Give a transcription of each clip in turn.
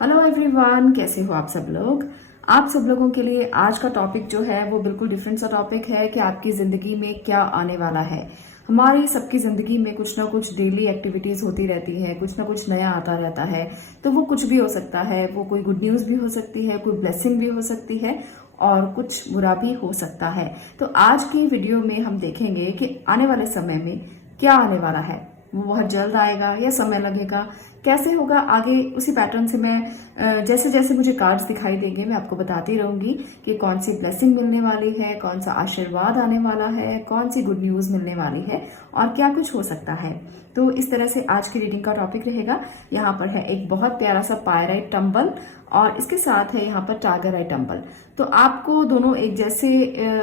Hello everyone, कैसे हो आप सब लोग। आप सब लोगों के लिए आज का टॉपिक जो है वो बिल्कुल डिफरेंट सा टॉपिक है कि आपकी जिंदगी में क्या आने वाला है। हमारी सबकी जिंदगी में कुछ ना कुछ डेली एक्टिविटीज होती रहती है, कुछ ना कुछ नया आता रहता है। तो वो कुछ भी हो सकता है, वो कोई गुड न्यूज भी हो सकती है, कोई ब्लेसिंग भी हो सकती है और कुछ बुरा भी हो सकता है। तो आज की वीडियो में हम देखेंगे कि आने वाले समय में क्या आने वाला है। वो बहुत जल्द आएगा या समय लगेगा, कैसे होगा आगे, उसी पैटर्न से मैं जैसे जैसे मुझे कार्ड्स दिखाई देंगे मैं आपको बताती रहूंगी कि कौन सी ब्लेसिंग मिलने वाली है, कौन सा आशीर्वाद आने वाला है, कौन सी गुड न्यूज मिलने वाली है और क्या कुछ हो सकता है। तो इस तरह से आज की रीडिंग का टॉपिक रहेगा। यहाँ पर है एक बहुत प्यारा सा पायराइट टंबल और इसके साथ है यहाँ पर टाइगर आई टंबल। तो आपको दोनों एक जैसे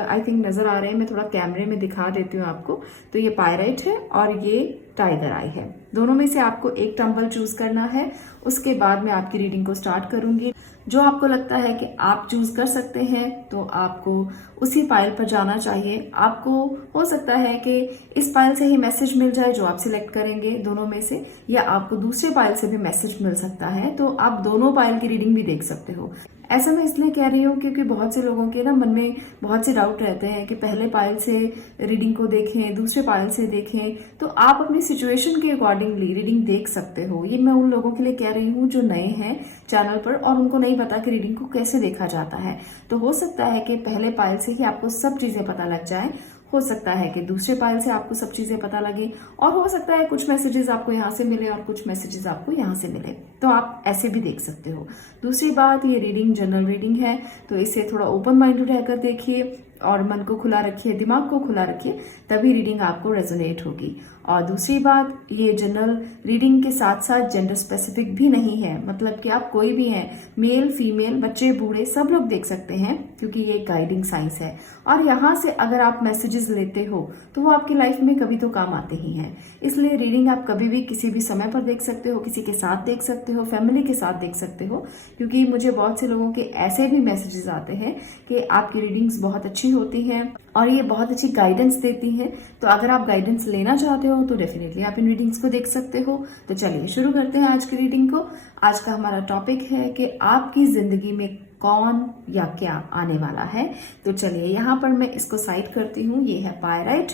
आई थिंक नजर आ रहे हैं। मैं थोड़ा कैमरे में दिखा देती हूँ आपको। तो ये पायराइट है और ये टाइगर आई है। दोनों में से आपको एक टंबल चूज करना है। उसके बाद मैं आपकी रीडिंग को स्टार्ट करूंगी। जो आपको लगता है कि आप चूज कर सकते हैं तो आपको उसी पाइल पर जाना चाहिए। आपको हो सकता है कि इस पाइल से ही मैसेज मिल जाए जो आप सिलेक्ट करेंगे दोनों में से, या आपको दूसरे पाइल से भी मैसेज मिल सकता है। तो आप दोनों पाइल की रीडिंग भी देख सकते हो। ऐसा मैं इसलिए कह रही हूँ क्योंकि बहुत से लोगों के ना मन में बहुत से डाउट रहते हैं कि पहले पाइल से रीडिंग को देखें, दूसरे पाइल से देखें। तो आप अपनी सिचुएशन के अकॉर्डिंगली रीडिंग देख सकते हो। ये मैं उन लोगों के लिए कह रही हूँ जो नए हैं चैनल पर और उनको नहीं पता कि रीडिंग को कैसे देखा जाता है। तो हो सकता है कि पहले पाइल से ही आपको सब चीजें पता लग जाए, हो सकता है कि दूसरे पाइल से आपको सब चीजें पता लगे, और हो सकता है कुछ मैसेजेस आपको यहाँ से मिले और कुछ मैसेजेस आपको यहाँ से मिले। तो आप ऐसे भी देख सकते हो। दूसरी बात, ये रीडिंग जनरल रीडिंग है, तो इसे थोड़ा ओपन माइंडेड रहकर देखिए और मन को खुला रखिए, दिमाग को खुला रखिए, तभी रीडिंग आपको रेजोनेट होगी। और दूसरी बात, ये जनरल रीडिंग के साथ साथ जेंडर स्पेसिफिक भी नहीं है। मतलब कि आप कोई भी हैं, मेल फीमेल, बच्चे बूढ़े, सब लोग देख सकते हैं क्योंकि ये गाइडिंग साइंस है। और यहाँ से अगर आप मैसेजेस लेते हो तो वो आपकी लाइफ में कभी तो काम आते ही हैं। इसलिए रीडिंग आप कभी भी किसी भी समय पर देख सकते हो, किसी के साथ देख सकते हो, फैमिली के साथ देख सकते हो। क्योंकि मुझे बहुत से लोगों के ऐसे भी मैसेजेस आते हैं कि आपकी रीडिंग्स बहुत अच्छी होती हैं और ये बहुत अच्छी गाइडेंस देती हैं। तो अगर आप गाइडेंस लेना चाहते हो तो डेफिनेटली आप इन रीडिंग्स को देख सकते हो। तो चलिए शुरू करते हैं आज की रीडिंग को। आज का हमारा टॉपिक है कि आपकी जिंदगी में कौन या क्या आने वाला है। तो चलिए यहाँ पर मैं इसको साइड करती हूँ। ये है पायराइट।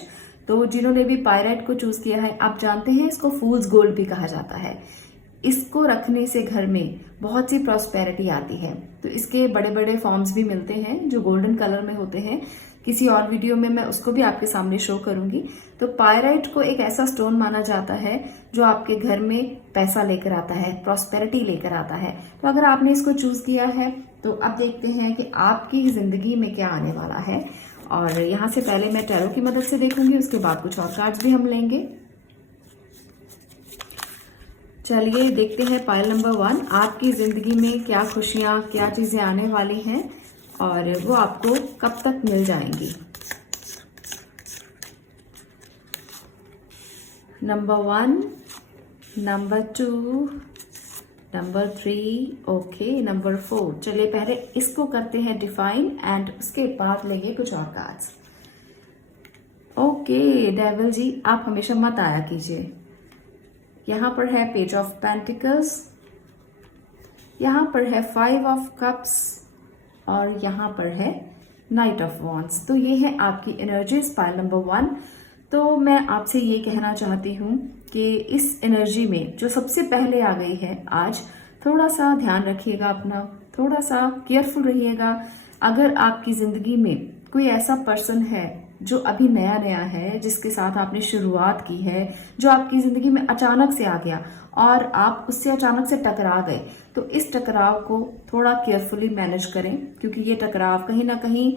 तो जिन्होंने भी पायराइट को चूज किया है, आप जानते हैं इसको फूल्स गोल्ड भी कहा जाता है। इसको रखने से घर में बहुत सी प्रॉस्पेरिटी आती है। तो इसके बड़े बड़े फॉर्म्स भी मिलते हैं जो गोल्डन कलर में होते हैं। किसी और वीडियो में मैं उसको भी आपके सामने शो करूंगी। तो पायराइट को एक ऐसा स्टोन माना जाता है जो आपके घर में पैसा लेकर आता है, प्रॉस्पेरिटी लेकर आता है। तो अगर आपने इसको चूज किया है तो अब देखते हैं कि आपकी जिंदगी में क्या आने वाला है। और यहाँ से पहले मैं टैरो की मदद से देखूंगी, उसके बाद कुछ और कार्ड्स भी हम लेंगे। चलिए देखते हैं पाइल नंबर 1, आपकी जिंदगी में क्या खुशियां, क्या चीजें आने वाली हैं और वो आपको कब तक मिल जाएंगी। Number 1, number 2, number 3, okay, number 4। चलिए पहले इसको करते हैं डिफाइन एंड उसके बाद लेंगे कुछ और कार्ड्स। ओके डेविल जी, आप हमेशा मत आया कीजिए। यहाँ पर है पेज ऑफ पेंटिकल्स, यहाँ पर है 5 ऑफ कप्स और यहाँ पर है नाइट ऑफ वॉन्ड्स। तो ये है आपकी एनर्जीज पाइल नंबर 1। तो मैं आपसे ये कहना चाहती हूँ कि इस एनर्जी में जो सबसे पहले आ गई है आज, थोड़ा सा ध्यान रखिएगा अपना, थोड़ा सा केयरफुल रहिएगा। अगर आपकी जिंदगी में कोई ऐसा पर्सन है जो अभी नया नया है, जिसके साथ आपने शुरुआत की है, जो आपकी जिंदगी में अचानक से आ गया और आप उससे अचानक से टकरा गए, तो इस टकराव को थोड़ा केयरफुली मैनेज करें क्योंकि ये टकराव कहीं ना कहीं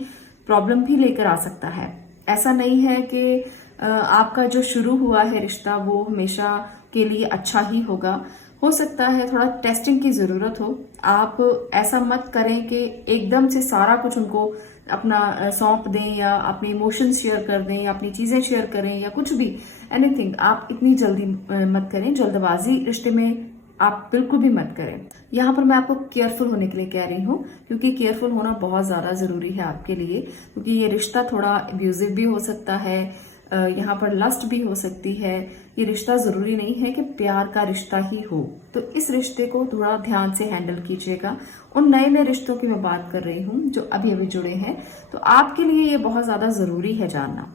प्रॉब्लम भी लेकर आ सकता है। ऐसा नहीं है कि आपका जो शुरू हुआ है रिश्ता वो हमेशा के लिए अच्छा ही होगा। हो सकता है थोड़ा टेस्टिंग की जरूरत हो। आप ऐसा मत करें कि एकदम से सारा कुछ उनको अपना सौंप दें या अपने इमोशंस शेयर कर दें या अपनी चीजें शेयर करें या कुछ भी, एनीथिंग। आप इतनी जल्दी मत करें, जल्दबाजी रिश्ते में आप बिल्कुल भी मत करें। यहाँ पर मैं आपको केयरफुल होने के लिए कह रही हूँ क्योंकि केयरफुल होना बहुत ज्यादा जरूरी है आपके लिए, क्योंकि ये रिश्ता थोड़ा अब्यूजिव भी हो सकता है, यहाँ पर लस्ट भी हो सकती है। ये रिश्ता जरूरी नहीं है कि प्यार का रिश्ता ही हो, तो इस रिश्ते को थोड़ा ध्यान से हैंडल कीजिएगा। उन नए नए रिश्तों की मैं बात कर रही हूँ जो अभी अभी जुड़े हैं, तो आपके लिए ये बहुत ज्यादा जरूरी है जानना।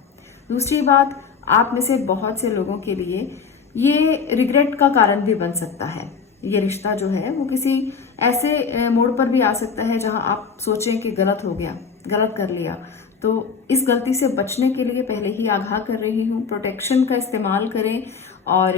दूसरी बात, आप में से बहुत से लोगों के लिए ये रिग्रेट का कारण भी बन सकता है। ये रिश्ता जो है वो किसी ऐसे मोड़ पर भी आ सकता है जहां आप सोचें कि गलत हो गया, गलत कर लिया। तो इस गलती से बचने के लिए पहले ही आगाह कर रही हूँ, प्रोटेक्शन का इस्तेमाल करें। और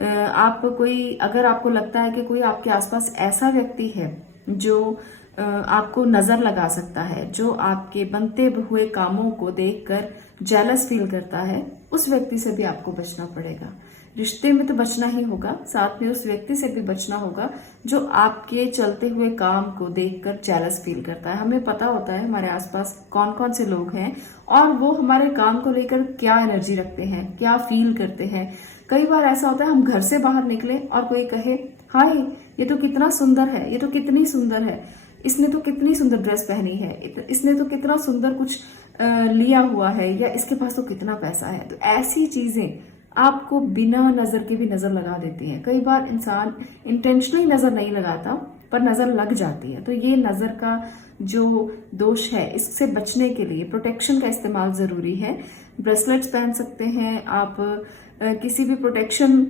आप कोई, अगर आपको लगता है कि कोई आपके आसपास ऐसा व्यक्ति है जो आपको नजर लगा सकता है, जो आपके बनते हुए कामों को देखकर जेलस फील करता है, उस व्यक्ति से भी आपको बचना पड़ेगा। रिश्ते में तो बचना ही होगा, साथ में उस व्यक्ति से भी बचना होगा जो आपके चलते हुए काम को देखकर जेलस फील करता है। हमें पता होता है हमारे आसपास कौन कौन से लोग हैं और वो हमारे काम को लेकर क्या एनर्जी रखते हैं, क्या फील करते हैं। कई बार ऐसा होता है हम घर से बाहर निकले और कोई कहे, हाय ये तो कितना सुंदर है, ये तो कितनी सुंदर है, इसने तो कितनी सुंदर ड्रेस पहनी है, इसने तो कितना सुंदर कुछ लिया हुआ है, या इसके पास तो कितना पैसा है। तो ऐसी चीजें आपको बिना नजर के भी नजर लगा देती हैं। कई बार इंसान इंटेंशनली नजर नहीं लगाता पर नजर लग जाती है। तो ये नजर का जो दोष है, इससे बचने के लिए प्रोटेक्शन का इस्तेमाल जरूरी है। ब्रेसलेट्स पहन सकते हैं आप, किसी भी प्रोटेक्शन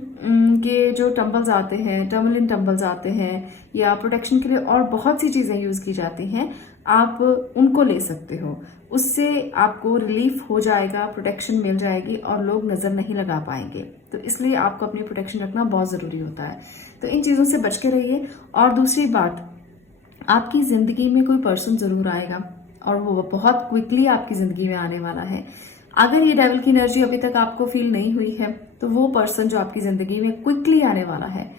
के जो टम्बल्स आते हैं, टर्मलिन टम्बल्स आते हैं, या प्रोटेक्शन के लिए और बहुत सी चीजें यूज की जाती हैं, आप उनको ले सकते हो। उससे आपको रिलीफ हो जाएगा, प्रोटेक्शन मिल जाएगी और लोग नजर नहीं लगा पाएंगे। तो इसलिए आपको अपनी प्रोटेक्शन रखना बहुत जरूरी होता है। तो इन चीजों से बच के रहिए। और दूसरी बात, आपकी जिंदगी में कोई पर्सन जरूर आएगा और वो बहुत क्विकली आपकी जिंदगी में आने वाला है। अगर ये डेविल की एनर्जी अभी तक आपको फील नहीं हुई है, तो वो पर्सन जो आपकी जिंदगी में क्विकली आने वाला है,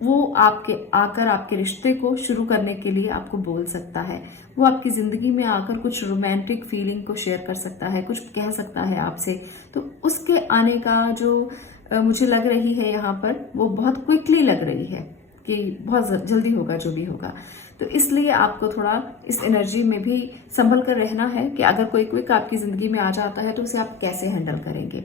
वो आकर आपके रिश्ते को शुरू करने के लिए आपको बोल सकता है। वो आपकी जिंदगी में आकर कुछ रोमांटिक फीलिंग को शेयर कर सकता है, कुछ कह सकता है आपसे। तो उसके आने का जो मुझे लग रही है यहाँ पर, वो बहुत क्विकली लग रही है कि बहुत जल्दी होगा जो भी होगा। तो इसलिए आपको थोड़ा इस एनर्जी में भी संभल कर रहना है कि अगर कोई क्विक आपकी जिंदगी में आ जाता है तो उसे आप कैसे हैंडल करेंगे।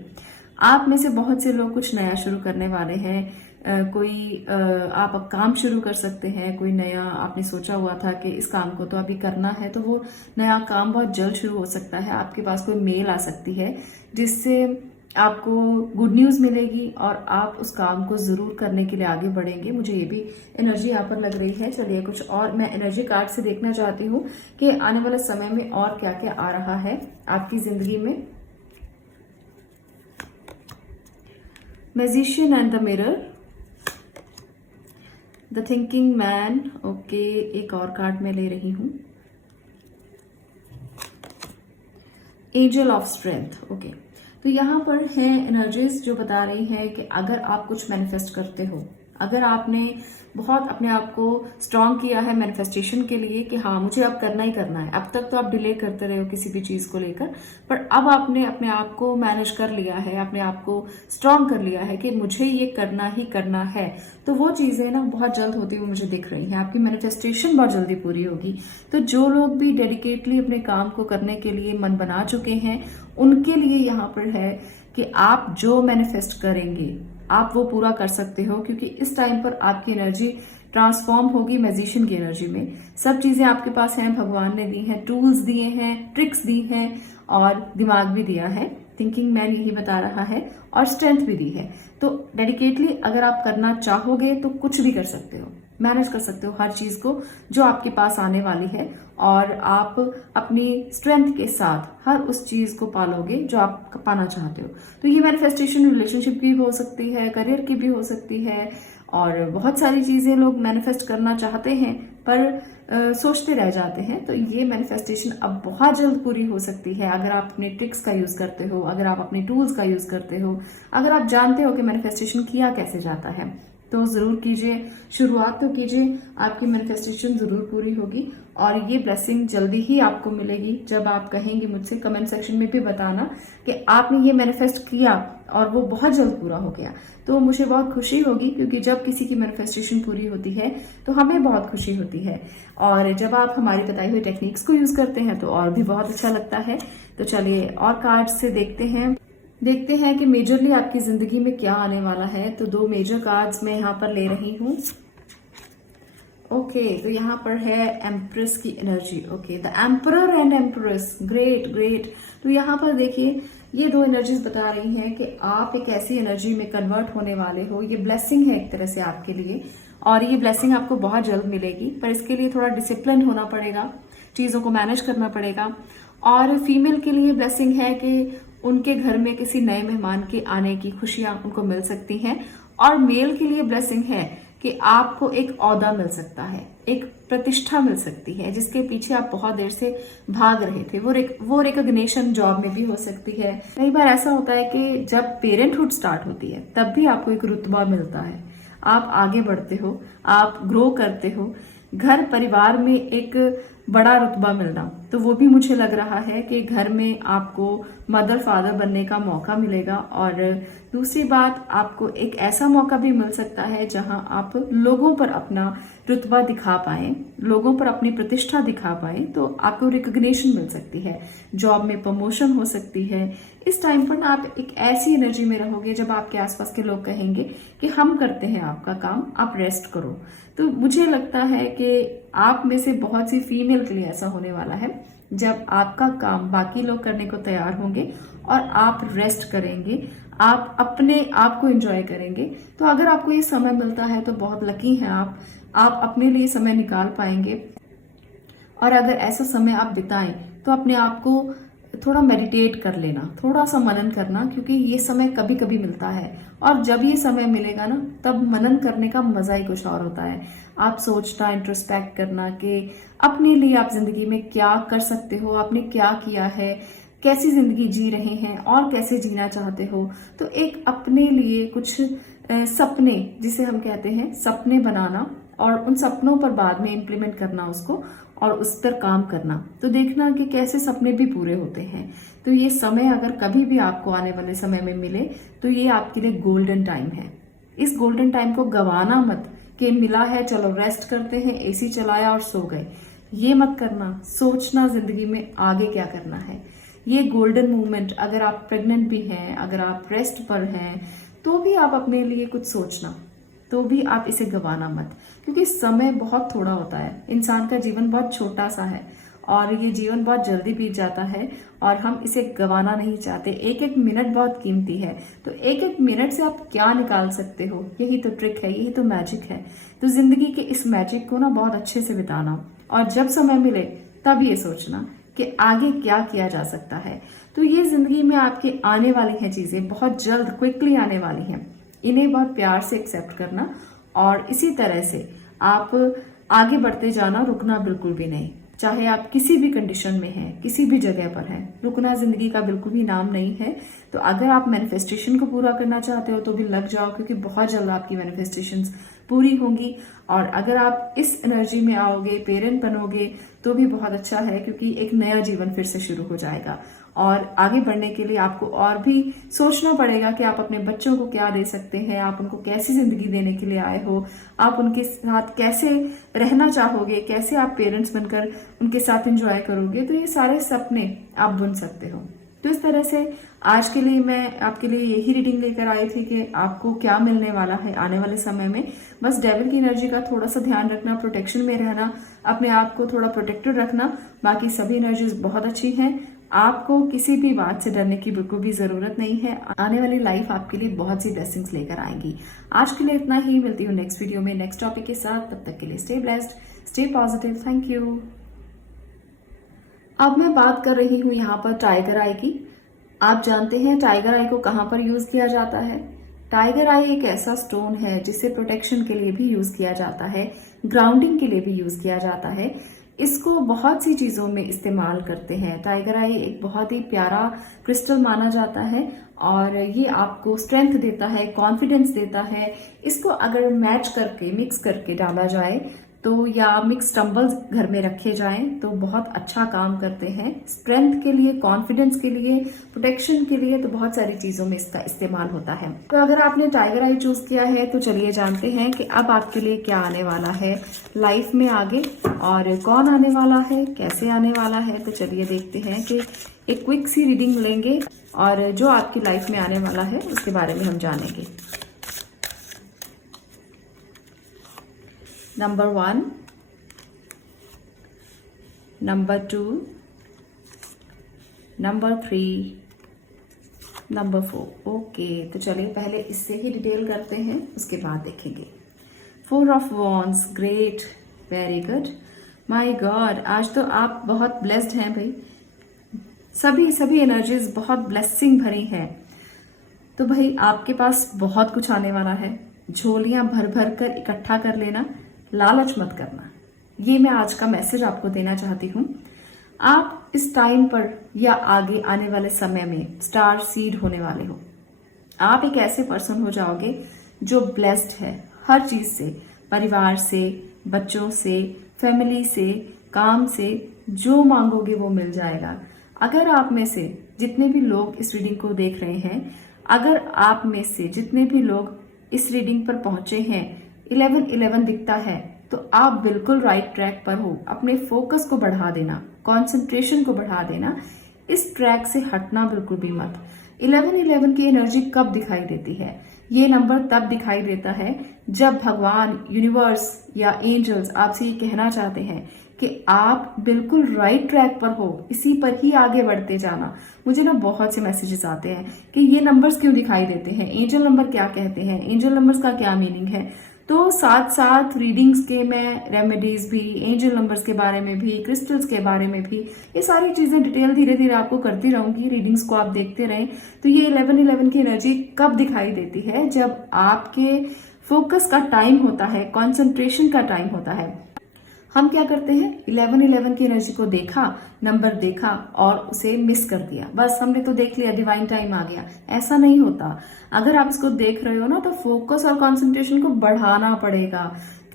आप में से बहुत से लोग कुछ नया शुरू करने वाले हैं। आप अब काम शुरू कर सकते हैं। कोई नया आपने सोचा हुआ था कि इस काम को तो अभी करना है, तो वो नया काम बहुत जल्द शुरू हो सकता है। आपके पास कोई मेल आ सकती है जिससे आपको गुड न्यूज मिलेगी और आप उस काम को जरूर करने के लिए आगे बढ़ेंगे। मुझे ये भी एनर्जी यहाँ पर लग रही है। चलिए कुछ और मैं एनर्जी कार्ड से देखना चाहती हूँ कि आने वाले समय में और क्या क्या आ रहा है आपकी जिंदगी में। Magician and the mirror, the thinking man. Okay, एक और कार्ड मैं ले रही हूं, एंजल ऑफ स्ट्रेंथ। ओके, तो यहां पर है एनर्जीज जो बता रही है कि अगर आप कुछ मैनिफेस्ट करते हो, अगर आपने बहुत अपने आप को स्ट्रांग किया है मैनिफेस्टेशन के लिए कि हाँ मुझे अब करना ही करना है, अब तक तो आप डिले करते रहे हो किसी भी चीज को लेकर, पर अब आपने अपने आप को मैनेज कर लिया है, अपने आप को स्ट्रांग कर लिया है कि मुझे ये करना ही करना है, तो वो चीजें ना बहुत जल्द होती हुई मुझे दिख रही हैं। आपकी मैनिफेस्टेशन बहुत जल्दी पूरी होगी। तो जो लोग भी डेडिकेटली अपने काम को करने के लिए मन बना चुके हैं, उनके लिए यहाँ पर है कि आप जो मैनिफेस्ट करेंगे आप वो पूरा कर सकते हो, क्योंकि इस टाइम पर आपकी एनर्जी ट्रांसफॉर्म होगी मैजिशियन की एनर्जी में। सब चीजें आपके पास हैं, भगवान ने दी हैं, टूल्स दिए हैं, ट्रिक्स दी हैं और दिमाग भी दिया है। थिंकिंग मैन यही बता रहा है और स्ट्रेंथ भी दी है। तो डेडिकेटली अगर आप करना चाहोगे तो कुछ भी कर सकते हो, मैनेज कर सकते हो हर चीज को जो आपके पास आने वाली है, और आप अपनी स्ट्रेंथ के साथ हर उस चीज को पालोगे जो आप पाना चाहते हो। तो ये मैनिफेस्टेशन रिलेशनशिप की भी हो सकती है, करियर की भी हो सकती है, और बहुत सारी चीजें लोग मैनिफेस्ट करना चाहते हैं पर सोचते रह जाते हैं। तो ये मैनिफेस्टेशन अब बहुत जल्द पूरी हो सकती है अगर आप अपने ट्रिक्स का यूज करते हो, अगर आप अपने टूल्स का यूज करते हो, अगर आप जानते हो कि मैनिफेस्टेशन किया कैसे जाता है, तो जरूर कीजिए, शुरुआत तो कीजिए, आपकी मैनिफेस्टेशन जरूर पूरी होगी। और ये ब्लेसिंग जल्दी ही आपको मिलेगी जब आप कहेंगे मुझसे। कमेंट सेक्शन में भी बताना कि आपने ये मैनिफेस्ट किया और वो बहुत जल्द पूरा हो गया, तो मुझे बहुत खुशी होगी, क्योंकि जब किसी की मैनिफेस्टेशन पूरी होती है तो हमें बहुत खुशी होती है, और जब आप हमारी बताई हुई टेक्निक्स को यूज करते हैं तो और भी बहुत अच्छा लगता है। तो चलिए और कार्ड से देखते हैं। देखते हैं कि मेजरली आपकी जिंदगी में क्या आने वाला है। तो 2 मेजर कार्ड्स मैं यहाँ पर ले रही हूँ। ओके, तो यहाँ पर है एम्प्रेस की energy. Okay, the emperor and empress, great great. तो यहाँ पर देखिए, ये 2 एनर्जीज बता रही हैं कि आप एक ऐसी एनर्जी में कन्वर्ट होने वाले हो। ये ब्लेसिंग है एक तरह से आपके लिए, और ये ब्लेसिंग आपको बहुत जल्द मिलेगी, पर इसके लिए थोड़ा डिसिप्लिन होना पड़ेगा, चीजों को मैनेज करना पड़ेगा। और फीमेल के लिए ब्लेसिंग है कि उनके घर में किसी नए मेहमान के आने की खुशियां उनको मिल सकती हैं। और मेल के लिए ब्लेसिंग है कि आपको एक ओहदा मिल सकता है, एक प्रतिष्ठा मिल सकती है जिसके पीछे आप बहुत देर से भाग रहे थे। वो रिकॉग्निशन जॉब में भी हो सकती है। कई बार ऐसा होता है कि जब पेरेंटहुड स्टार्ट होती है तब भी आपको एक रुतबा मिलता है, आप आगे बढ़ते हो, आप ग्रो करते हो, घर परिवार में एक बड़ा रुतबा मिलना। तो वो भी मुझे लग रहा है कि घर में आपको मदर फादर बनने का मौका मिलेगा। और दूसरी बात, आपको एक ऐसा मौका भी मिल सकता है जहां आप लोगों पर अपना रुतबा दिखा पाए, लोगों पर अपनी प्रतिष्ठा दिखा पाए। तो आपको रिकॉग्निशन मिल सकती है, जॉब में प्रमोशन हो सकती है। इस टाइम पर ना आप एक ऐसी एनर्जी में रहोगे जब आपके आसपास के लोग कहेंगे कि हम करते हैं आपका काम, आप रेस्ट करो। तो मुझे लगता है कि आप में से बहुत सी फीमेल के लिए ऐसा होने वाला है, जब आपका काम बाकी लोग करने को तैयार होंगे और आप रेस्ट करेंगे, आप अपने आप को एंजॉय करेंगे। तो अगर आपको ये समय मिलता है तो बहुत लकी हैं आप अपने लिए समय निकाल पाएंगे। और अगर ऐसा समय आप बिताएं तो अपने आप को थोड़ा मेडिटेट कर लेना, थोड़ा सा मनन करना, क्योंकि ये समय कभी कभी मिलता है। और जब ये समय मिलेगा ना, तब मनन करने का मजा ही कुछ और होता है। आप सोचना, इंट्रोस्पेक्ट करना कि अपने लिए आप जिंदगी में क्या कर सकते हो, आपने क्या किया है, कैसी जिंदगी जी रहे हैं और कैसे जीना चाहते हो। तो एक अपने लिए कुछ सपने, जिसे हम कहते हैं सपने बनाना, और उन सपनों पर बाद में इम्प्लीमेंट करना उसको, और उस पर काम करना। तो देखना कि कैसे सपने भी पूरे होते हैं। तो ये समय अगर कभी भी आपको आने वाले समय में मिले तो ये आपके लिए गोल्डन टाइम है। इस गोल्डन टाइम को गंवाना मत कि मिला है चलो रेस्ट करते हैं, एसी चलाया और सो गए। ये मत करना, सोचना जिंदगी में आगे क्या करना है। ये गोल्डन मूवमेंट, अगर आप प्रेग्नेंट भी हैं, अगर आप रेस्ट पर हैं, तो भी आप अपने लिए कुछ सोचना, तो भी आप इसे गंवाना मत, क्योंकि समय बहुत थोड़ा होता है। इंसान का जीवन बहुत छोटा सा है और ये जीवन बहुत जल्दी बीत जाता है, और हम इसे गंवाना नहीं चाहते। एक एक मिनट बहुत कीमती है। तो एक एक मिनट से आप क्या निकाल सकते हो, यही तो ट्रिक है, यही तो मैजिक है। तो जिंदगी के इस मैजिक को ना बहुत अच्छे से बिताना, और जब समय मिले तब ये सोचना कि आगे क्या किया जा सकता है। तो ये जिंदगी में आपके आने वाली हैं चीजें, बहुत जल्द क्विकली आने वाली हैं। इन्हें बहुत प्यार से एक्सेप्ट करना, और इसी तरह से आप आगे बढ़ते जाना, रुकना बिल्कुल भी नहीं। चाहे आप किसी भी कंडीशन में हैं, किसी भी जगह पर हैं, रुकना जिंदगी का बिल्कुल भी नाम नहीं है। तो अगर आप मैनिफेस्टेशन को पूरा करना चाहते हो तो भी लग जाओ, क्योंकि बहुत जल्द आपकी मैनिफेस्टेशंस पूरी होंगी। और अगर आप इस एनर्जी में आओगे, पेरेंट बनोगे, तो भी बहुत अच्छा है, क्योंकि एक नया जीवन फिर से शुरू हो जाएगा। और आगे बढ़ने के लिए आपको और भी सोचना पड़ेगा कि आप अपने बच्चों को क्या दे सकते हैं, आप उनको कैसी जिंदगी देने के लिए आए हो, आप उनके साथ कैसे रहना चाहोगे, कैसे आप पेरेंट्स बनकर उनके साथ एंजॉय करोगे। तो ये सारे सपने आप बुन सकते हो। तो इस तरह से आज के लिए मैं आपके लिए यही रीडिंग लेकर आई थी कि आपको क्या मिलने वाला है आने वाले समय में। बस डेविल की एनर्जी का थोड़ा सा ध्यान रखना, प्रोटेक्शन में रहना, अपने आप को थोड़ा प्रोटेक्टेड रखना। बाकी सभी एनर्जीज बहुत अच्छी हैं। आपको किसी भी बात से डरने की बिल्कुल भी जरूरत नहीं है। आने वाली लाइफ आपके लिए बहुत सी ब्लेसिंग्स लेकर आएंगी। आज के लिए इतना ही, मिलती हूँ नेक्स्ट वीडियो में नेक्स्ट टॉपिक के साथ। तब तक के लिए stay blessed, stay positive, thank you. अब मैं बात कर रही हूँ यहाँ पर टाइगर आई की। आप जानते हैं टाइगर आई को कहाँ पर यूज किया जाता है? टाइगर आई एक ऐसा स्टोन है जिसे प्रोटेक्शन के लिए भी यूज किया जाता है, ग्राउंडिंग के लिए भी यूज किया जाता है। इसको बहुत सी चीजों में इस्तेमाल करते हैं। टाइगर आई एक बहुत ही प्यारा क्रिस्टल माना जाता है और ये आपको स्ट्रेंथ देता है, कॉन्फिडेंस देता है। इसको अगर मैच करके, मिक्स करके डाला जाए तो या मिक्स टम्बल्स घर में रखे जाएं तो बहुत अच्छा काम करते हैं। स्ट्रेंथ के लिए, कॉन्फिडेंस के लिए, प्रोटेक्शन के लिए, तो बहुत सारी चीजों में इसका इस्तेमाल होता है। तो अगर आपने टाइगर आई चूज किया है तो चलिए जानते हैं कि अब आपके लिए क्या आने वाला है लाइफ में आगे, और कौन आने वाला है, कैसे आने वाला है। तो चलिए देखते हैं कि एक क्विक सी रीडिंग लेंगे और जो आपकी लाइफ में आने वाला है उसके बारे में हम जानेंगे। Number 1, number 2, number 3, number 4। Okay, तो चलिए पहले इससे ही डिटेल करते हैं, उसके बाद देखेंगे। 4 of wands, great, very good. My God, आज तो आप बहुत ब्लेस्ड हैं भाई। सभी एनर्जीज बहुत ब्लेसिंग भरी हैं। तो भाई आपके पास बहुत कुछ आने वाला है। झोलियां भर भर कर इकट्ठा कर लेना, लालच मत करना। ये मैं आज का मैसेज आपको देना चाहती हूँ। आप इस टाइम पर या आगे आने वाले समय में स्टार सीड होने वाले हो। आप एक ऐसे पर्सन हो जाओगे जो ब्लेस्ड है हर चीज से, परिवार से, बच्चों से, फैमिली से, काम से। जो मांगोगे वो मिल जाएगा। अगर आप में से जितने भी लोग इस रीडिंग को देख रहे हैं, अगर आप में से जितने भी लोग इस रीडिंग पर पहुंचे हैं, 1111 दिखता है, तो आप बिल्कुल राइट ट्रैक पर हो। अपने फोकस को बढ़ा देना, कंसंट्रेशन को बढ़ा देना, इस ट्रैक से हटना बिल्कुल भी मत। 1111 की एनर्जी कब दिखाई देती है? ये नंबर तब दिखाई देता है जब भगवान, यूनिवर्स या एंजल्स आपसे ये कहना चाहते हैं कि आप बिल्कुल राइट ट्रैक पर हो, इसी पर ही आगे बढ़ते जाना। मुझे ना बहुत से मैसेजेस आते हैं कि ये नंबर्स क्यों दिखाई देते हैं, एंजल नंबर क्या कहते हैं, एंजल नंबर्स का क्या मीनिंग है। तो साथ साथ रीडिंग्स के मैं रेमेडीज भी, एंजल नंबर्स के बारे में भी, क्रिस्टल्स के बारे में भी, ये सारी चीजें डिटेल धीरे धीरे आपको करती रहूंगी। रीडिंग्स को आप देखते रहें। तो ये 1111 की एनर्जी कब दिखाई देती है? जब आपके फोकस का टाइम होता है, कॉन्सेंट्रेशन का टाइम होता है। हम क्या करते हैं, 1111 की एनर्जी को देखा, नंबर देखा और उसे मिस कर दिया। बस हमने तो देख लिया, डिवाइन टाइम आ गया। ऐसा नहीं होता। अगर आप इसको देख रहे हो ना, तो फोकस और कंसंट्रेशन को बढ़ाना पड़ेगा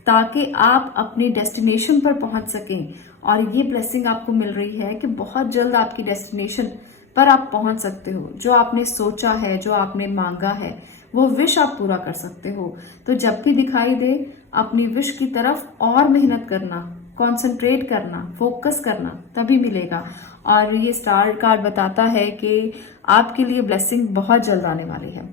ताकि आप अपनी डेस्टिनेशन पर पहुंच सकें। और ये ब्लेसिंग आपको मिल रही है कि बहुत जल्द आपकी डेस्टिनेशन पर आप पहुंच सकते हो। जो आपने सोचा है, जो आपने मांगा है, वो विश आप पूरा कर सकते हो। तो जब भी दिखाई दे, अपनी विश की तरफ और मेहनत करना, कंसंट्रेट करना, फोकस करना, तभी मिलेगा। और ये स्टार कार्ड बताता है कि आपके लिए ब्लेसिंग बहुत जल्द आने वाली है।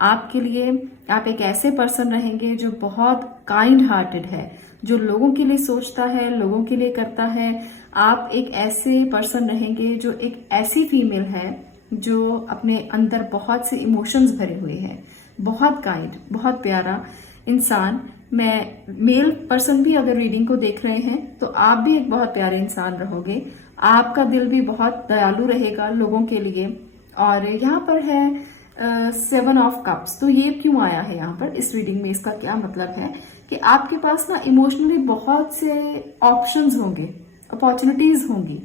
आपके लिए आप एक ऐसे पर्सन रहेंगे जो बहुत काइंड हार्टेड है, जो लोगों के लिए सोचता है, लोगों के लिए करता है। आप एक ऐसे पर्सन रहेंगे जो एक ऐसी फीमेल है जो अपने अंदर बहुत से इमोशंस भरे हुए हैं। बहुत काइंड, बहुत प्यारा इंसान। मैं मेल पर्सन भी अगर रीडिंग को देख रहे हैं तो आप भी एक बहुत प्यारे इंसान रहोगे। आपका दिल भी बहुत दयालु रहेगा लोगों के लिए। और यहाँ पर है 7 ऑफ कप्स। तो ये क्यों आया है यहाँ पर इस रीडिंग में? इसका क्या मतलब है कि आपके पास ना इमोशनली बहुत से ऑप्शंस होंगे, अपॉर्चुनिटीज होंगी।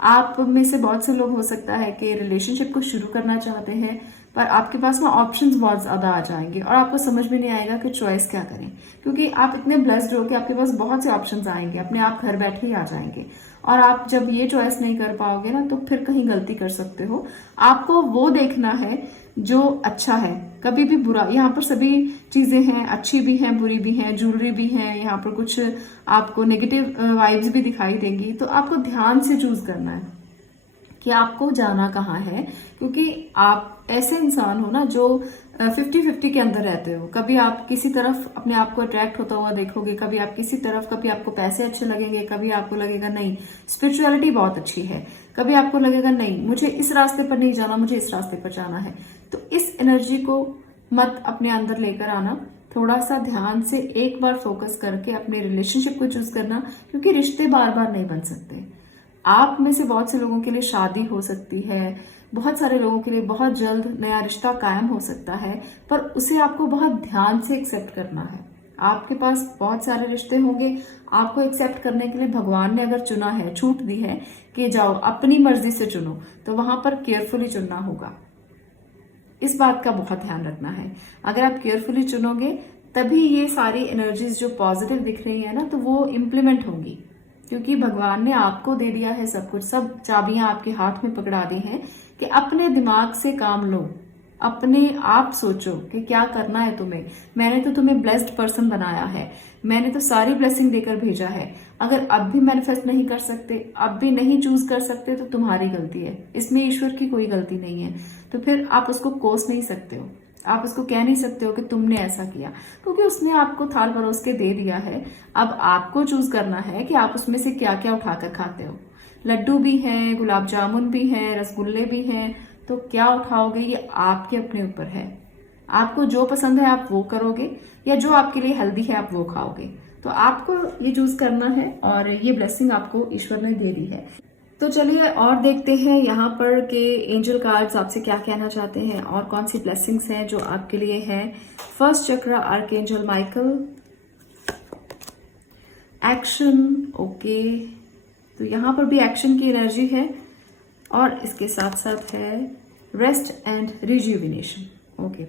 आप में से बहुत से लोग हो सकता है कि रिलेशनशिप को शुरू करना चाहते हैं, पर आपके पास ना ऑप्शंस बहुत ज्यादा आ जाएंगे और आपको समझ में नहीं आएगा कि चॉइस क्या करें, क्योंकि आप इतने ब्लेस्ड हो कि आपके पास बहुत से ऑप्शंस आएंगे, अपने आप घर बैठे ही आ जाएंगे। और आप जब ये चॉइस नहीं कर पाओगे ना, तो फिर कहीं गलती कर सकते हो। आपको वो देखना है जो अच्छा है, कभी भी बुरा। यहाँ पर सभी चीजें हैं, अच्छी भी हैं, बुरी भी हैं, ज्वेलरी भी है, यहाँ पर कुछ आपको नेगेटिव वाइब्स भी दिखाई देंगी। तो आपको ध्यान से चूज करना है कि आपको जाना कहाँ है, क्योंकि आप ऐसे इंसान हो ना जो 50-50 के अंदर रहते हो। कभी आप किसी तरफ अपने आप को अट्रैक्ट होता हुआ देखोगे, कभी आप किसी तरफ, कभी आपको पैसे अच्छे लगेंगे, कभी आपको लगेगा नहीं स्पिरिचुअलिटी बहुत अच्छी है, कभी आपको लगेगा नहीं मुझे इस रास्ते पर नहीं जाना, मुझे इस रास्ते पर जाना है। तो इस एनर्जी को मत अपने अंदर लेकर आना। थोड़ा सा ध्यान से एक बार फोकस करके अपने रिलेशनशिप को चूज करना, क्योंकि रिश्ते बार बार नहीं बन सकते। आप में से बहुत से लोगों के लिए शादी हो सकती है, बहुत सारे लोगों के लिए बहुत जल्द नया रिश्ता कायम हो सकता है, पर उसे आपको बहुत ध्यान से एक्सेप्ट करना है। आपके पास बहुत सारे रिश्ते होंगे, आपको एक्सेप्ट करने के लिए भगवान ने अगर चुना है, छूट दी है कि जाओ अपनी मर्जी से चुनो, तो वहां पर केयरफुली चुनना होगा। इस बात का बहुत ध्यान रखना है। अगर आप केयरफुली चुनोगे तभी ये सारी एनर्जीज जो पॉजिटिव दिख रही है ना, तो वो इम्प्लीमेंट होंगी, क्योंकि भगवान ने आपको दे दिया है सब कुछ, सब चाबियां आपके हाथ में पकड़ा दी हैं कि अपने दिमाग से काम लो, अपने आप सोचो कि क्या करना है तुम्हें। मैंने तो तुम्हें ब्लेस्ड पर्सन बनाया है, मैंने तो सारी ब्लेसिंग देकर भेजा है। अगर अब भी मैनिफेस्ट नहीं कर सकते, अब भी नहीं चूज कर सकते, तो तुम्हारी गलती है, इसमें ईश्वर की कोई गलती नहीं है। तो फिर आप उसको कोस नहीं सकते हो, आप उसको कह नहीं सकते हो कि तुमने ऐसा किया, क्योंकि उसने आपको थाल परोस के दे दिया है। अब आपको चूज करना है कि आप उसमें से क्या क्या उठाकर खाते हो। लड्डू भी हैं, गुलाब जामुन भी हैं, रसगुल्ले भी हैं, तो क्या उठाओगे ये आपके अपने ऊपर है। आपको जो पसंद है आप वो करोगे, या जो आपके लिए हेल्दी है आप वो खाओगे। तो आपको ये चूज करना है, और ये ब्लेसिंग आपको ईश्वर ने दे दी है। तो चलिए और देखते हैं यहाँ पर कि एंजल कार्ड्स आपसे क्या कहना चाहते हैं और कौन सी ब्लेसिंग्स हैं जो आपके लिए हैं। फर्स्ट चक्र आर्कएंजल माइकल, एक्शन, ओके, तो यहाँ पर भी एक्शन की एनर्जी है, और इसके साथ साथ है रेस्ट एंड रिज्यूविनेशन, ओके।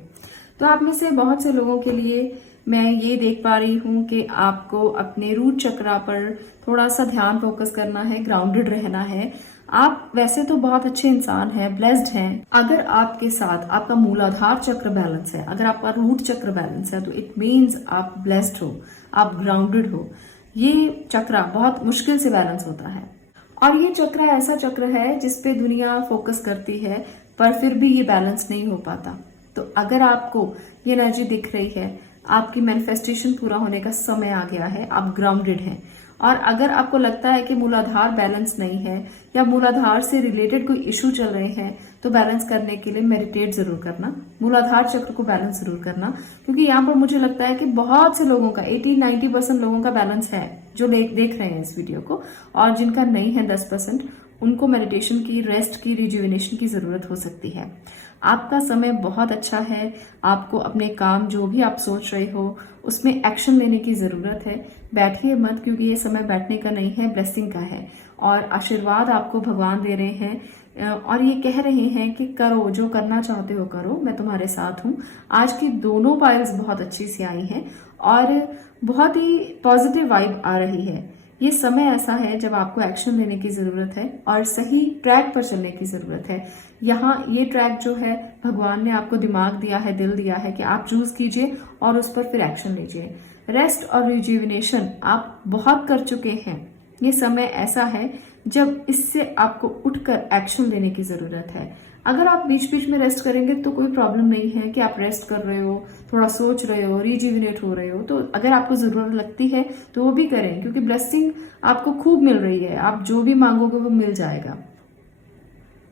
तो आप में से बहुत से लोगों के लिए मैं ये देख पा रही हूँ कि आपको अपने रूट चक्रा पर थोड़ा सा ध्यान फोकस करना है, ग्राउंडेड रहना है। आप वैसे तो बहुत अच्छे इंसान हैं, ब्लेस्ड हैं। अगर आपके साथ आपका मूलाधार चक्र बैलेंस है, अगर आपका रूट चक्र बैलेंस है, तो इट मीन्स आप ब्लेस्ड हो, आप ग्राउंडेड हो। ये चक्र बहुत मुश्किल से बैलेंस होता है, और ये चक्र ऐसा चक्र है जिसपे दुनिया फोकस करती है, पर फिर भी ये बैलेंस नहीं हो पाता। तो अगर आपको ये एनर्जी दिख रही है, आपकी मैनिफेस्टेशन पूरा होने का समय आ गया है, आप ग्राउंडेड हैं। और अगर आपको लगता है कि मूलाधार बैलेंस नहीं है, या मूलाधार से रिलेटेड कोई इश्यू चल रहे हैं, तो बैलेंस करने के लिए मेडिटेट जरूर करना, मूलाधार चक्र को बैलेंस जरूर करना। क्योंकि यहाँ पर मुझे लगता है कि बहुत से लोगों का 80-90% लोगों का बैलेंस है जो देख रहे हैं इस वीडियो को, और जिनका नहीं है 10%, उनको मेडिटेशन की, रेस्ट की, रिज्यूविनेशन की जरूरत हो सकती है। आपका समय बहुत अच्छा है, आपको अपने काम जो भी आप सोच रहे हो उसमें एक्शन लेने की जरूरत है। बैठिए मत, क्योंकि ये समय बैठने का नहीं है, ब्लेसिंग का है, और आशीर्वाद आपको भगवान दे रहे हैं, और ये कह रहे हैं कि करो, जो करना चाहते हो करो, मैं तुम्हारे साथ हूँ। आज की दोनों पाइल्स बहुत अच्छी सी आई हैं, और बहुत ही पॉजिटिव वाइब आ रही है। ये समय ऐसा है जब आपको एक्शन लेने की जरूरत है, और सही ट्रैक पर चलने की जरूरत है। यहाँ ये ट्रैक जो है, भगवान ने आपको दिमाग दिया है, दिल दिया है कि आप चूज कीजिए और उस पर फिर एक्शन लीजिए। रेस्ट और रिज्यूविनेशन आप बहुत कर चुके हैं, ये समय ऐसा है जब इससे आपको उठकर एक्शन लेने की जरूरत है। अगर आप बीच बीच में रेस्ट करेंगे तो कोई प्रॉब्लम नहीं है कि आप रेस्ट कर रहे हो, थोड़ा सोच रहे हो, रिज्यूविनेट हो रहे हो। तो अगर आपको जरूरत लगती है तो वो भी करें, क्योंकि ब्लेसिंग आपको खूब मिल रही है, आप जो भी मांगोगे वो मिल जाएगा।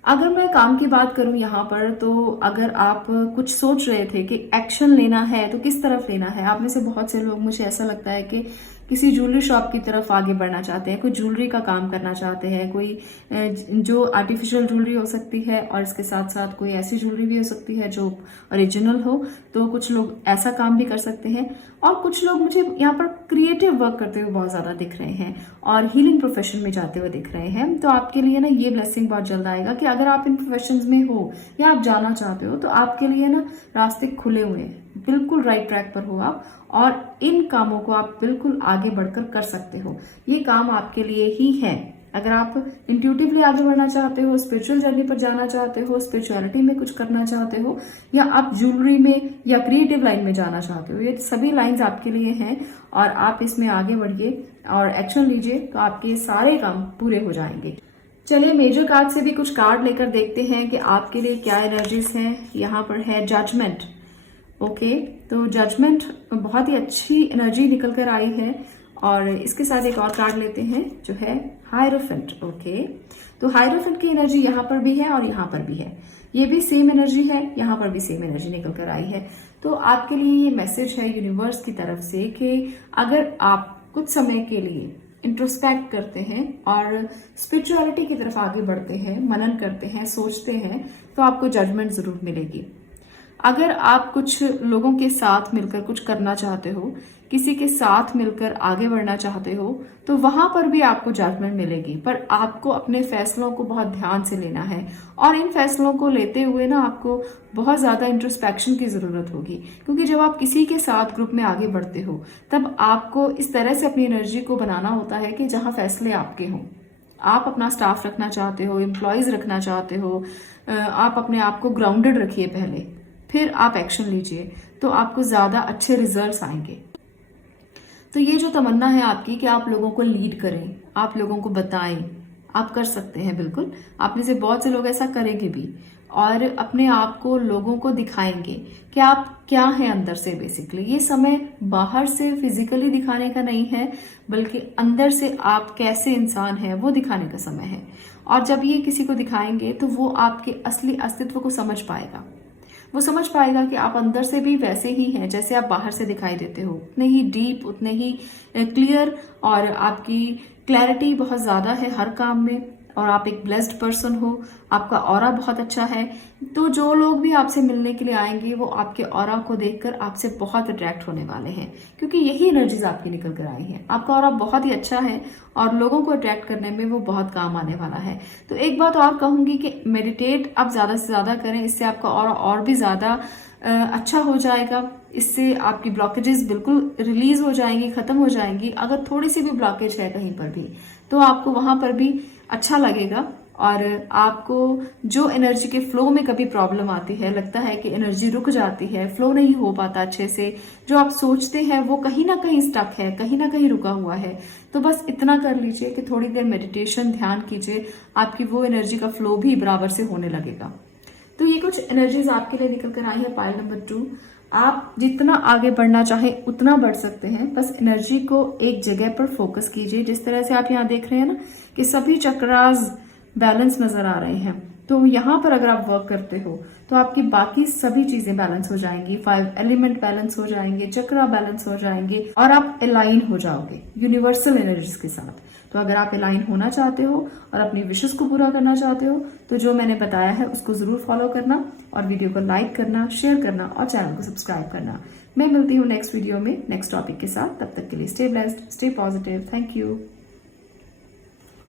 अगर मैं काम की बात करूं यहाँ पर, तो अगर आप कुछ सोच रहे थे कि एक्शन लेना है तो किस तरफ लेना है, आप में से बहुत से लोग, मुझे ऐसा लगता है कि किसी ज्वेलरी शॉप की तरफ आगे बढ़ना चाहते हैं, कोई ज्वेलरी का काम करना चाहते हैं, कोई जो आर्टिफिशियल ज्वेलरी हो सकती है, और इसके साथ साथ कोई ऐसी ज्वेलरी भी हो सकती है जो ओरिजिनल हो। तो कुछ लोग ऐसा काम भी कर सकते हैं, और कुछ लोग मुझे यहाँ पर क्रिएटिव वर्क करते हुए बहुत ज्यादा दिख रहे हैं, और हीलिंग प्रोफेशन में जाते हुए दिख रहे हैं। तो आपके लिए ना ये ब्लेसिंग बहुत जल्द आएगा कि अगर आप इन प्रोफेशन में हो या आप जाना चाहते हो, तो आपके लिए ना रास्ते खुले हुए हैं, बिल्कुल राइट ट्रैक पर हो आप, और इन कामों को आप बिल्कुल आगे बढ़कर कर सकते हो। ये काम आपके लिए ही है। अगर आप इंट्यूटिवली आगे बढ़ना चाहते हो, स्पिरिचुअल जर्नी पर जाना चाहते हो, स्पिरिचुअलिटी में कुछ करना चाहते हो, या आप ज्वेलरी में या क्रिएटिव लाइन में जाना चाहते हो, ये सभी लाइंस आपके लिए हैं, और आप इसमें आगे बढ़िए और एक्शन लीजिए, तो आपके सारे काम पूरे हो जाएंगे। चलिए मेजर कार्ड से भी कुछ कार्ड लेकर देखते हैं कि आपके लिए क्या एनर्जीज हैं। यहाँ पर है जजमेंट, ओके, तो जजमेंट बहुत ही अच्छी एनर्जी निकल कर आई है, और इसके साथ एक और कार्ड लेते हैं जो है हायरोफेंट, ओके। तो हायरोफेंट की एनर्जी यहाँ पर भी है और यहाँ पर भी है, ये भी सेम एनर्जी है, यहाँ पर भी सेम एनर्जी निकल कर आई है। तो आपके लिए ये मैसेज है यूनिवर्स की तरफ से कि अगर आप कुछ समय के लिए इंट्रोस्पेक्ट करते हैं और स्पिरिचुअलिटी की तरफ आगे बढ़ते हैं, मनन करते हैं, सोचते हैं, तो आपको जजमेंट जरूर मिलेगी। अगर आप कुछ लोगों के साथ मिलकर कुछ करना चाहते हो, किसी के साथ मिलकर आगे बढ़ना चाहते हो, तो वहां पर भी आपको जजमेंट मिलेगी, पर आपको अपने फैसलों को बहुत ध्यान से लेना है। और इन फैसलों को लेते हुए ना आपको बहुत ज्यादा इंट्रोस्पेक्शन की जरूरत होगी, क्योंकि जब आप किसी के साथ ग्रुप में आगे बढ़ते हो तब आपको इस तरह से अपनी एनर्जी को बनाना होता है कि जहां फैसले आपके हों। आप अपना स्टाफ रखना चाहते हो, एम्प्लॉयज रखना चाहते हो, आप अपने आप को ग्राउंडेड रखिए पहले, फिर आप एक्शन लीजिए, तो आपको ज्यादा अच्छे रिजल्ट्स आएंगे। तो ये जो तमन्ना है आपकी कि आप लोगों को लीड करें, आप लोगों को बताएं, आप कर सकते हैं बिल्कुल। आप में से बहुत से लोग ऐसा करेंगे भी और अपने आप को लोगों को दिखाएंगे कि आप क्या हैं अंदर से। बेसिकली ये समय बाहर से फिजिकली दिखाने का नहीं है, बल्कि अंदर से आप कैसे इंसान हैं वो दिखाने का समय है। और जब ये किसी को दिखाएंगे तो वो आपके असली अस्तित्व को समझ पाएगा। वो समझ पाएगा कि आप अंदर से भी वैसे ही हैं जैसे आप बाहर से दिखाई देते हो, उतने ही डीप, उतने ही क्लियर, और आपकी क्लैरिटी बहुत ज्यादा है हर काम में, और आप एक ब्लेस्ड पर्सन हो, आपका ऑरा बहुत अच्छा है। तो जो लोग भी आपसे मिलने के लिए आएंगे वो आपके ऑरा को देखकर आपसे बहुत अट्रैक्ट होने वाले हैं, क्योंकि यही एनर्जीज आपकी निकल कर आई हैं। आपका ऑरा बहुत ही अच्छा है और लोगों को अट्रैक्ट करने में वो बहुत काम आने वाला है। तो एक बात और कहूंगी कि मेडिटेट आप ज्यादा से ज्यादा करें, इससे आपका ऑरा और भी ज्यादा अच्छा हो जाएगा। इससे आपकी ब्लॉकेजेस बिल्कुल रिलीज हो जाएंगी, खत्म हो जाएंगी। अगर थोड़ी सी भी ब्लॉकेज है कहीं पर भी तो आपको वहां पर भी अच्छा लगेगा। और आपको जो एनर्जी के फ्लो में कभी प्रॉब्लम आती है, लगता है कि एनर्जी रुक जाती है, फ्लो नहीं हो पाता अच्छे से, जो आप सोचते हैं वो कहीं ना कहीं स्टक है, कहीं ना कहीं रुका हुआ है, तो बस इतना कर लीजिए कि थोड़ी देर मेडिटेशन, ध्यान कीजिए, आपकी वो एनर्जी का फ्लो भी बराबर से होने लगेगा। तो ये कुछ एनर्जीज आपके लिए निकल कर आई है पाइल नंबर 2। आप जितना आगे बढ़ना चाहे उतना बढ़ सकते हैं, बस एनर्जी को एक जगह पर फोकस कीजिए। जिस तरह से आप यहाँ देख रहे हैं ना कि सभी चक्रास बैलेंस नजर आ रहे हैं, तो यहाँ पर अगर आप वर्क करते हो तो आपकी बाकी सभी चीजें बैलेंस हो जाएंगी, 5 एलिमेंट बैलेंस हो जाएंगे, चक्रा बैलेंस हो जाएंगे, और आप अलाइन हो जाओगे यूनिवर्सल एनर्जीज के साथ। तो अगर आप अलाइन होना चाहते हो और अपनी विशेष को पूरा करना चाहते हो तो जो मैंने बताया है उसको जरूर फॉलो करना, और वीडियो को लाइक करना, शेयर करना और चैनल को सब्सक्राइब करना। मैं मिलती हूँ नेक्स्ट वीडियो में नेक्स्ट टॉपिक के साथ। तब तक के लिए stay blessed, stay positive. Thank you.